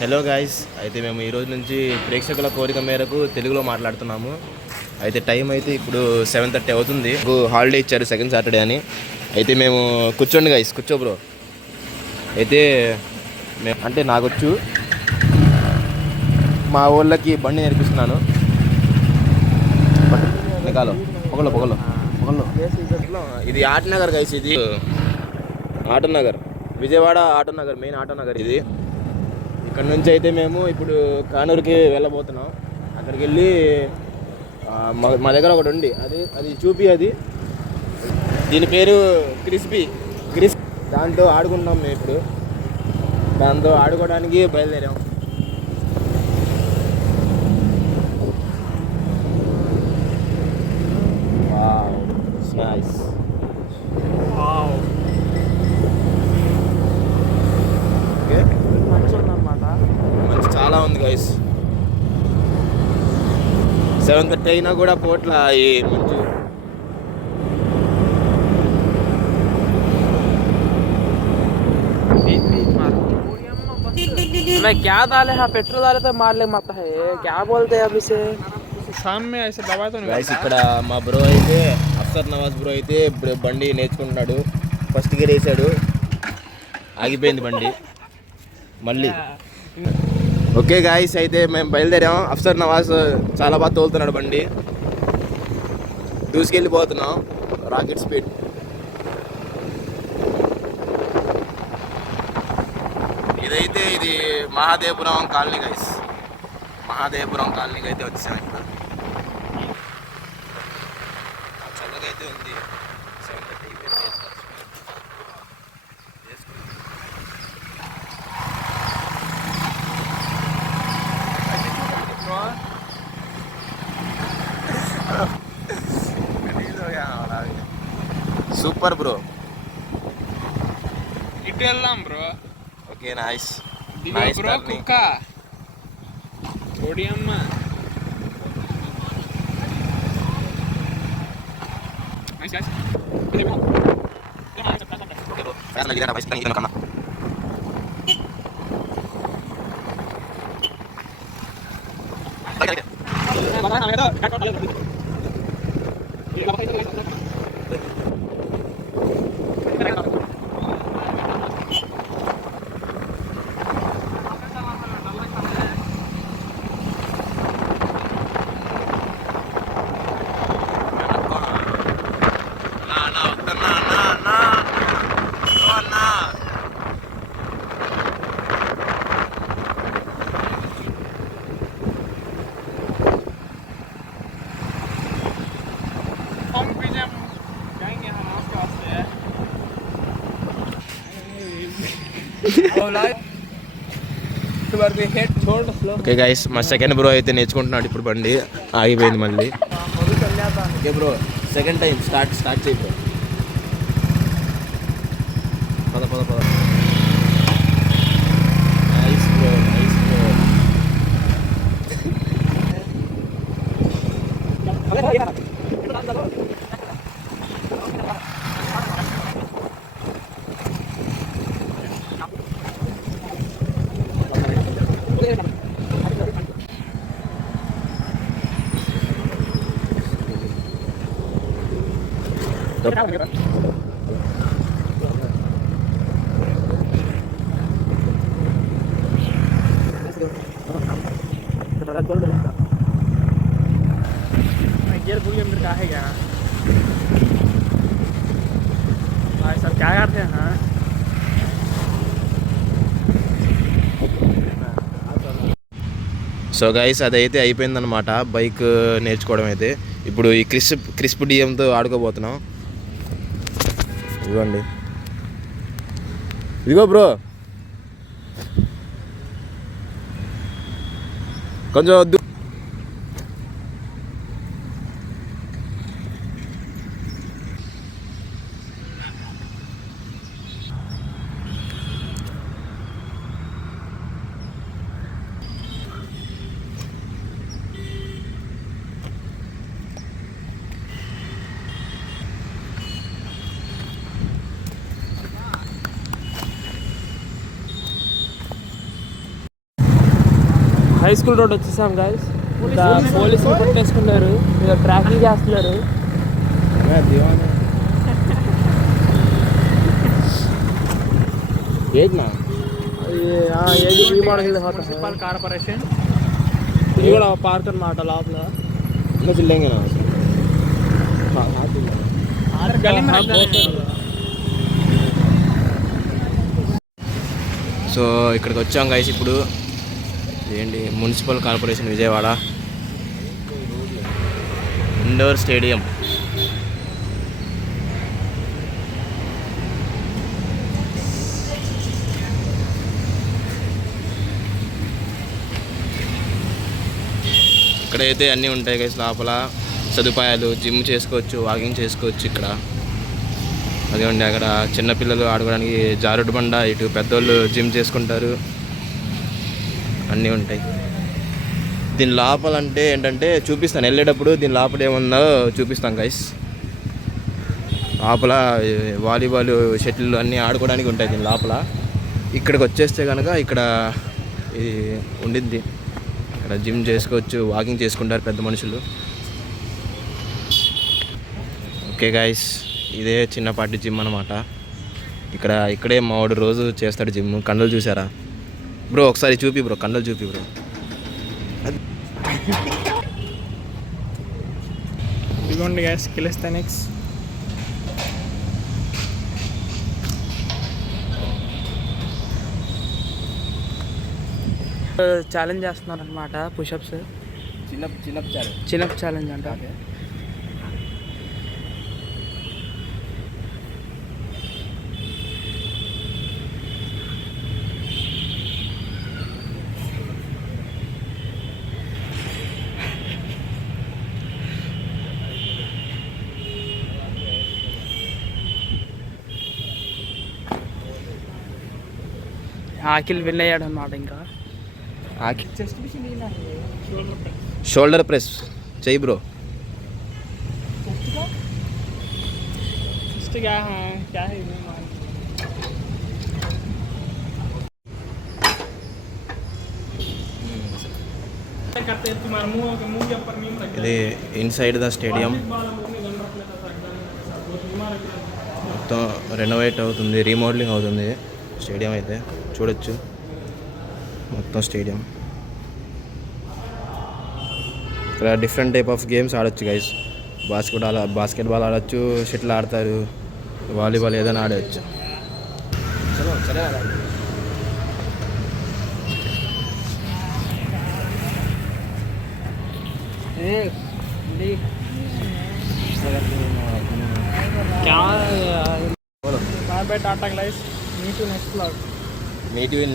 Hello guys, అయితే మేము ఈరోజు నుంచి ప్రేక్షకుల కోరిక మేరకు తెలుగులో మాట్లాడుతున్నాము. అయితే టైం అయితే ఇప్పుడు 7:30 అవుతుంది. హాలిడే ఇచ్చారు సెకండ్ సాటర్డే అని. అయితే మేము కూర్చోండి గాయ్స్, కూర్చో బ్రో. అయితే మేము అంటే నాకొచ్చు, మా ఊళ్ళకి బండి నేర్పిస్తున్నాను. నికాలో పొగలో పొగలో పొగలో. ఇది ఆటనగర్ గైస్, ఇది ఆటనగర్, విజయవాడ ఆటోనగర్, మెయిన్ ఆటోనగర్ ఇది. ఇక్కడ నుంచి అయితే మేము ఇప్పుడు కానూరుకి వెళ్ళబోతున్నాం. అక్కడికి వెళ్ళి మా దగ్గర ఒకటి ఉంది, అది చూపి, అది దీని పేరు క్రిస్. దాంతో ఆడుకుంటాం మేము ఇప్పుడు. దాంతో ఆడుకోవడానికి బయలుదేరాం. నైస్. మంచి చాలా ఉంది గైస్. 7:30 అయినా కూడా పోట్ల ఈ మంచి. मैं क्या डाले? हाँ पेट्रोल डाले तो मार ले मत है, क्या बोलते हैं अब इसे? शाम में ऐसे दबा तो नहीं గైస్ ఇక్కడ మా బ్రో అయితే అఫ్సర్ నవాజ్ బ్రో అయితే ఇప్పుడు బండి నేర్చుకుంటున్నాడు. ఫస్ట్ గేర్ వేసాడు, ఆగిపోయింది బండి మళ్ళీ. ఓకే గాయస్, అయితే మేము బయలుదేరాం. అఫ్సర్ నవాజ్ చాలా బాగా తోలుతున్నాడు బండి, దూసుకెళ్ళిపోతున్నాం రాకెట్ స్పీడ్. ఇది మహాదేవపురం కాలనీ గైస్. మహాదేవపురం కాలనీకి అయితే వచ్చాం. ఇప్పుడు చల్లగా అయితే ఉంది. 7:30 సూపర్ బ్రో. ఇటు వెళ్దాం bro. Okay nice nice bro. కుక్క ఓడి అమ్మ. Nice nice. ఓకే గైస్, మా సెకండ్ బ్రో అయితే నేర్చుకుంటున్నాడు ఇప్పుడు బండి. ఆగిపోయింది మళ్ళీ. Okay bro, second time start చేయి బ్రో. పద పద పద. Nice bro, nice bro. Gear भूल अंदर का है क्या भाई साहब? क्या करते हैं? हाँ సో గైస్, అదైతే అయిపోయిందనమాట బైక్ నేర్చుకోవడం అయితే. ఇప్పుడు ఈ క్రిస్ప్ డిఎంతో ఆడుకోబోతున్నాం. ఇదిగోండి, ఇదిగో బ్రో, కొంచెం వద్దు. హై స్కూల్ రోడ్ వచ్చేసాం గైస్. పోలీసులు పట్టేసుకున్నారు, ఏదో ట్రాకింగ్ చేస్తున్నారు. एक ना మున్సిపల్ కార్పొరేషన్ ఇది కూడా పార్క్ అన్నమాట లోపల. मैं चिल्लेंगे ना సో ఇక్కడికి వచ్చాం గైస్. ఇప్పుడు ఏంటి municipal corporation Vijayawada indoor stadium. ఇక్కడైతే అన్నీ ఉంటాయి గైస్. లోపల సదుపాయాలు, జిమ్ చేసుకోవచ్చు, వాకింగ్ చేసుకోవచ్చు. ఇక్కడ అదే ఉండి అక్కడ చిన్నపిల్లలు ఆడుకోవడానికి జారుడు బండ, ఇటు పెద్దోళ్ళు జిమ్ చేసుకుంటారు, అన్నీ ఉంటాయి. దీని లోపల అంటే ఏంటంటే చూపిస్తాను, వెళ్ళేటప్పుడు దీని లోపల ఏముందో చూపిస్తాం గైస్. లోపల వాలీబాల్, షటిల్ అన్నీ ఆడుకోవడానికి ఉంటాయి దీని లోపల. ఇక్కడికి వచ్చేస్తే కనుక ఇక్కడ ఇది ఉండిద్ది. ఇక్కడ జిమ్ చేసుకోవచ్చు, వాకింగ్ చేసుకుంటారు పెద్ద మనుషులు. ఓకే గైస్, ఇదే చిన్నపాటి జిమ్ అనమాట. ఇక్కడే మావాడు రోజు చేస్తాడు జిమ్. కండలు చూసారా బ్రో? ఒకసారి చూపి బ్రో, కండలు చూపి బ్రో. ఇదిగోండి గైస్, కిలిస్థానిక్స్. ఛాలెంజ్ చేస్తున్నారు అనమాట, పుషప్స్. చిన్న చిన్నప్ ఛాలెంజ్ అంట. ఆకిల్ విన్ అయ్యాడు అనమాట. ఇంకా షోల్డర్ ప్రెస్ చెయ్యి బ్రో. ఇది ఇన్సైడ్ ద స్టేడియం. మొత్తం రెనోవేట్ అవుతుంది, రీమోడలింగ్ అవుతుంది స్టేడియం అయితే. చూడొచ్చు మొత్తం స్టేడియం. ఇక్కడ డిఫరెంట్ టైప్ ఆఫ్ గేమ్స్ ఆడొచ్చు గైస్. బాస్కెట్బాల్ ఆడొచ్చు, షటిల్ ఆడతారు, వాలీబాల్ ఏదైనా ఆడవచ్చు. Bye bye, Tata guys. Meet you next vlog. Meet you in